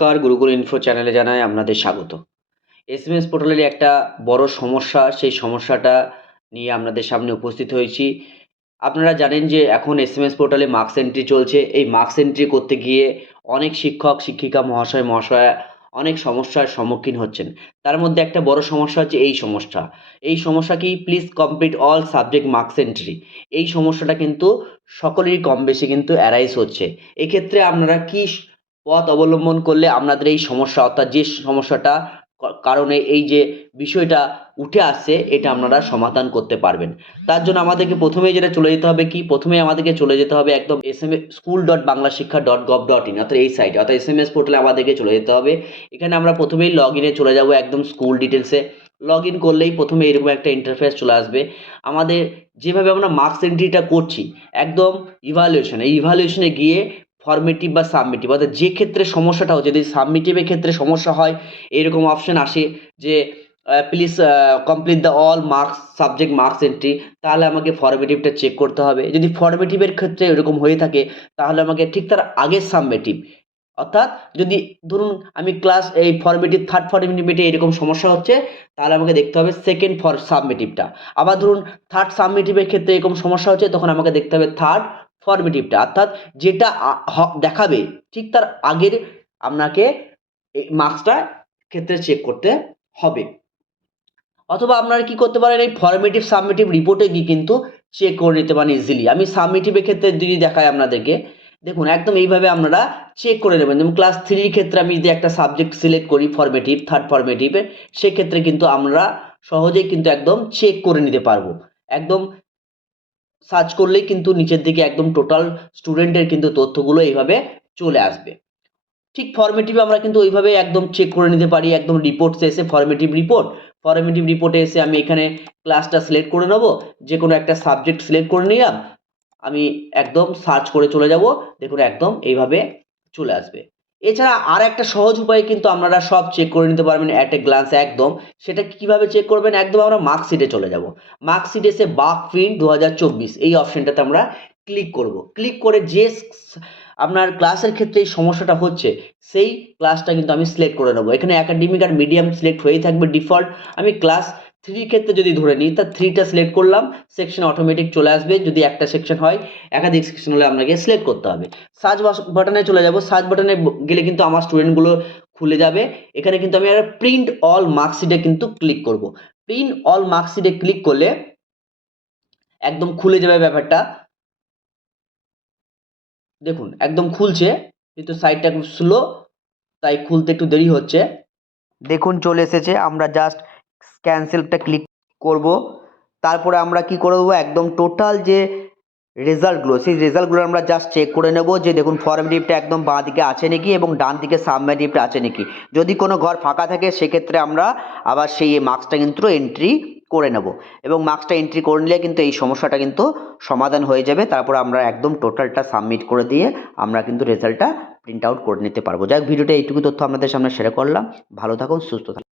নমস্কার গুরুকুল ইনফো চ্যানেলে জানাই আপনাদের স্বাগত। এসএমএস পোর্টালের একটা বড় সমস্যা, সেই সমস্যাটা নিয়ে আপনাদের সামনে উপস্থিত হয়েছি। আপনারা জানেন যে এখন এসএমএস পোর্টালে মার্কস এন্ট্রি চলছে। এই মার্কস এন্ট্রি করতে গিয়ে অনেক শিক্ষক, শিক্ষিকা, মহাশয়, মহাশয়া অনেক সমস্যার সম্মুখীন হচ্ছেন। তার মধ্যে একটা বড় সমস্যা হচ্ছে এই সমস্যা। এই সমস্যা কি? Please complete all subject marks entry এই সমস্যাটা কিন্তু সকলেরই কম বেশি কিন্তু অ্যারাইজ হচ্ছে। এক্ষেত্রে আপনারা কি পথ অবলম্বন করলে আপনাদের এই সমস্যা, অর্থাৎ যে সমস্যাটা কারণে এই যে বিষয়টা উঠে আসছে, এটা আপনারা সমাধান করতে পারবেন। তার জন্য আমাদেরকে প্রথমেই যেটা চলে যেতে হবে কি? প্রথমেই আমাদেরকে চলে যেতে হবে একদম S M school dot Bangla Shiksha dot gov dot in, অর্থাৎ এই সাইটে, অর্থাৎ এস এম এস পোর্টালে আমাদেরকে চলে যেতে হবে। এখানে আমরা প্রথমেই লগ ইনে চলে যাব একদম স্কুল ডিটেলসে লগ ইন করলেই প্রথমে এরকম একটা ইন্টারফেস চলে আসবে। আমাদের যেভাবে আমরা মার্কস এন্ট্রিটা করছি, একদম ইভালুয়েশন এই ইভালুয়েশনে গিয়ে ফর্মেটিভ বা সাবমিটিভ অর্থাৎ যে ক্ষেত্রে সমস্যাটা হচ্ছে যদি সাবমিটিভের ক্ষেত্রে সমস্যা হয়, এরকম অপশন আসে যে please complete the all marks subject marks entry তাহলে আমাকে ফর্মেটিভটা চেক করতে হবে। যদি ফর্মেটিভের ক্ষেত্রে এরকম হয়ে থাকে, তাহলে আমাকে ঠিক তার আগের সাবমেটিভ অর্থাৎ যদি ধরুন আমি ক্লাস এই ফর্মেটিভ থার্ড ফর্মেটিভে এরকম সমস্যা হচ্ছে, তাহলে আমাকে দেখতে হবে সেকেন্ড ফর সাবমেটিভটা আবার ধরুন থার্ড সাবমেটিভের ক্ষেত্রে এরকম সমস্যা হচ্ছে, তখন আমাকে দেখতে হবে থার্ড ফর্মেটিভটা অর্থাৎ যেটা দেখাবে, ঠিক তার আগের আপনাকে মার্কসটা ক্ষেত্রে চেক করতে হবে। অথবা আপনারা কি করতে পারেন, এই ফর্মেটিভ সাবমেটিভ রিপোর্টে গিয়ে কিন্তু চেক করে নিতে পারেন ইজিলি আমি সাবমেটিভের ক্ষেত্রে যদি দেখাই আপনাদেরকে, দেখুন একদম এইভাবে আপনারা চেক করে নেবেন। যেমন ক্লাস থ্রির ক্ষেত্রে আমি যদি একটা সাবজেক্ট সিলেক্ট করি ফর্মেটিভ থার্ড ফর্মেটিভে সেক্ষেত্রে কিন্তু আমরা সহজেই কিন্তু একদম চেক করে নিতে পারব। একদম সার্চ করলেই কিন্তু নিচের দিকে একদম টোটাল স্টুডেন্টের কিন্তু তথ্যগুলো এইভাবে চলে আসবে। ঠিক ফর্মেটিভে আমরা কিন্তু ওইভাবে একদম চেক করে নিতে পারি, একদম রিপোর্টসে এসে ফর্মেটিভ রিপোর্ট ফর্মেটিভ রিপোর্টে এসে আমি এখানে ক্লাসটা সিলেক্ট করে নেব, যে কোনো একটা সাবজেক্ট সিলেক্ট করে নিলাম, আমি একদম সার্চ করে চলে যাব, দেখুন একদম এইভাবে চলে আসবে। এছাড়া আর একটা সহজ উপায় কিন্তু আপনারা সব চেক করে নিতে পারবেন অ্যাট এ গ্লান্স একদম। সেটা কীভাবে চেক করবেন? একদম আমরা মার্কশিটে চলে যাব। মার্কশিটে এসে বাক প্রিন্ট দু হাজার চব্বিশ, এই অপশনটাতে আমরা ক্লিক করব। ক্লিক করে যে আপনার ক্লাসের ক্ষেত্রে এই সমস্যাটা হচ্ছে, সেই ক্লাসটা কিন্তু আমি সিলেক্ট করে নেব। এখানে অ্যাকাডেমিক আর মিডিয়াম সিলেক্ট হয়েই থাকবে ডিফল্ট আমি ক্লাস থ্রির ক্ষেত্রে যদি ধরে নিই, তা থ্রিটা সিলেক্ট করলাম সেকশন অটোমেটিক চলে আসবে, যদি একটা সেকশন হয়, একাধিক সেকশন হলে আপনাকে সিলেক্ট করতে হবে। সার্চ বাটনে চলে যাব সার্চ বাটনে গেলে কিন্তু আমার স্টুডেন্টগুলো খুলে যাবে। এখানে কিন্তু আমি একটা প্রিন্ট অল মার্কশিটে কিন্তু ক্লিক করব। প্রিন্ট অল মার্কশিটে ক্লিক করলে একদম খুলে যাবে ব্যাপারটা। দেখুন, একদম খুলছে, কিন্তু সাইটটা একটু স্লো তাই খুলতে একটু দেরি হচ্ছে। দেখুন, চলে এসেছে। আমরা জাস্ট ক্যান্সেলটা ক্লিক করব। তারপরে আমরা কি করে দেবো? একদম টোটাল যে রেজাল্টগুলো সেই রেজাল্টগুলো আমরা জাস্ট চেক করে নেব যে দেখুন ফর্মেটিভটা একদম বাঁ দিকে আছে নাকি এবং ডান দিকে সাবমেটিভটা আছে নাকি। যদি কোনো ঘর ফাঁকা থাকে সেক্ষেত্রে আমরা আবার সেই মার্কসটা কিন্তু এন্ট্রি করে নেব। এবং মার্কসটা এন্ট্রি করে নিলে কিন্তু এই সমস্যাটা কিন্তু সমাধান হয়ে যাবে। তারপর আমরা একদম টোটালটা সাবমিট করে দিয়ে আমরা কিন্তু রেজাল্টটা প্রিন্ট আউট করে নিতে পারব। যাই হোক, ভিডিওটা এইটুকু তথ্য আপনাদের সামনে শেয়ার করলাম। ভালো থাকুন সুস্থ থাকুন।